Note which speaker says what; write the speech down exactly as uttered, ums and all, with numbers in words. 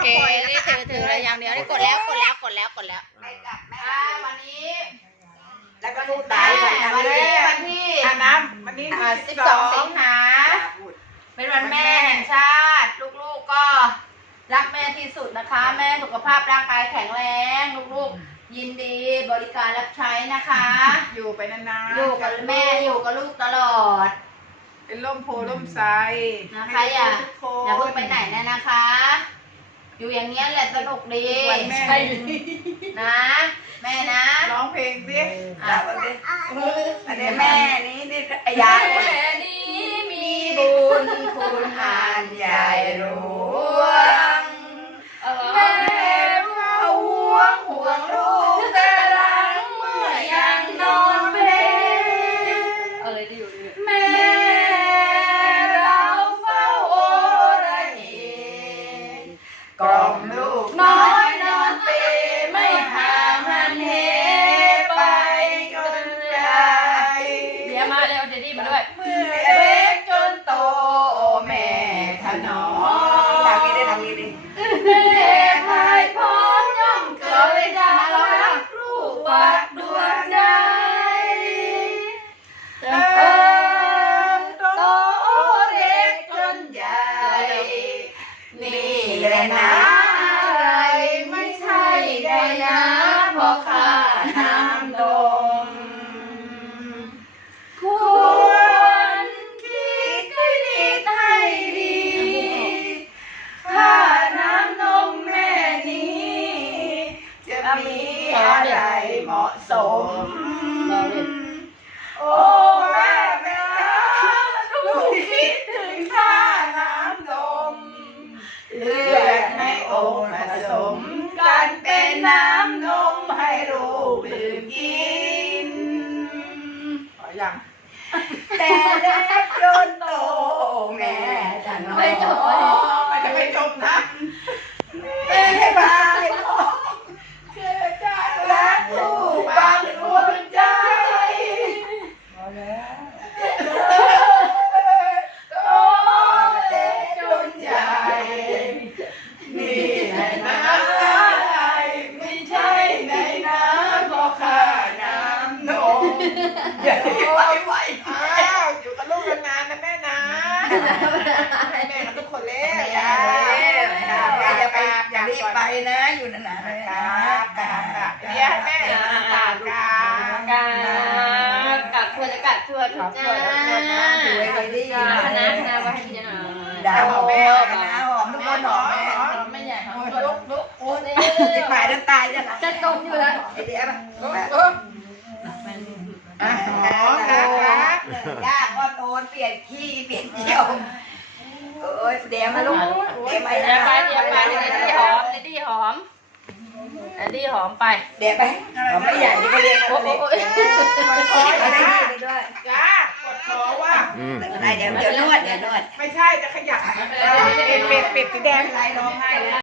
Speaker 1: นี่ถือถืออะไรอย่างเดียวนี่กดแล้วกดแล้วกดแล้วกดแล้วอ่าวันนี้
Speaker 2: แล้วก็ลูกตาย
Speaker 1: วันนี้วันที่
Speaker 3: อาน้ำวันนี้
Speaker 1: สิบสองสิงหาเป็นวันแม่แห่งชาติลูกๆก็รักแม่ที่สุดนะคะ แม่สุขภาพร่างกายแข็งแรงลูกๆยินดีบริการรับใช้นะคะ
Speaker 3: อยู่ไปนานๆ
Speaker 1: อยู่กับแม่อยู่กับลูกตลอด
Speaker 3: เป็นร่มโพล่มไทร
Speaker 1: นะคะอย่าอย่าเพิ่งไปไหนนะนะคะ อยู่อย่างเงี้ยแหละสนุกดี
Speaker 3: วันแม่
Speaker 1: นะแม่นะ
Speaker 3: ร้องเพลงสิ
Speaker 1: อ่ะ
Speaker 2: อันนี้แม่นี้นี่ยาย
Speaker 1: แม่นี้มีบุญคุณหานใหญ่หลวงแม่ห่วงห่วงลูกแต่รังเมื่อยังนอนเพลอะไรที่อยู่ด้วยแม่เราเฝ้าโอระเหกล่อมลูกน้อยนอนเปไม่ห่างหันเหไปจนใหญ่เดี๋ยวมาเร็วเดี๋ยวดีมาด้วยเมื่อเล็กจนโตแม่ถนอม
Speaker 2: ทำนี้ได้ทำนี้ดิ
Speaker 1: เด็กพายพร้อมย่อมเกิดได้รักลูกปักดวงใจเติบโตเด็กจนใหญ่นี่แหละนะอะไรไม่ใช่ได้นะเพราะข้าน้ำนมควรคิดให้ดีให้ดีข้าน้ำนมแม่นี้จะมีอะไรเหมาะสมโอ้แม่แม่ลูกคิดถึงข้าน้ำนมเลือดในองค์ผสมกันเป็นน้ำนมให้ลูกดื่มกิน
Speaker 3: ขออย่าง
Speaker 1: แต่เล็กจนโตแม่จะนอนไม่จบ
Speaker 3: มันจะไม่จบนะ
Speaker 1: แม่ให้บายพ่อคือจะรักลูกบางดวงใจโตเล็กจนใหญ่นี่แหละนะอะไรไม่ใช่ในน้ำก็ข้าน้ำนมอย่าไหวไหว
Speaker 3: อ้าวอยู่กับลูกนานๆนะแม่นะให้แม่กับทุกคนเล่น
Speaker 2: อย่าอย่าไปอย่ารีบไปนะอยู่นานๆเลยนะกา
Speaker 3: เรียกให้แม่กาบกาบ
Speaker 1: กากัดทั่วจะกัดทั่วทุกจ้า
Speaker 2: สวยเลยดิ
Speaker 1: คณะคณะว่าให้พี่จะหน่อย
Speaker 2: ดาวหอมแม่นะหอมทุกคนหอมแม่
Speaker 1: ไม่ใหญ่หอมลุกลุกโอ้ย
Speaker 2: จะหมายน้ำตายจะหลับ
Speaker 1: จะจมอยู่แล้ว
Speaker 2: ไอเดียป่ะ
Speaker 3: ลุกลุก
Speaker 2: อ่ะหอมนะยากก็โดนเปลี่ยนขี้เปลี่ยนเที่ยวเอ้ยเดี๋ยวมาลูกเดี๋ยวไป
Speaker 1: เดี๋ยวไปเดี๋ยวไปเดี๋ยวดีหอมเดี๋ยวดีหอมเดี๋ยวดีหอมไป
Speaker 2: เดี๋ยวไปหอมไม่ใหญ่ที่เขาเรียก
Speaker 1: โอ้
Speaker 2: กัน
Speaker 1: โห
Speaker 2: เลยเอาได้ดีด้วย
Speaker 3: จ้ากดคอว่า
Speaker 2: เดี๋ยวเดี๋ยวนวดเดี๋ยวนวด
Speaker 3: ไม่ใช่จะขยับปิดปิดปิดสีแดง
Speaker 2: ไรร้องไห้แล้ว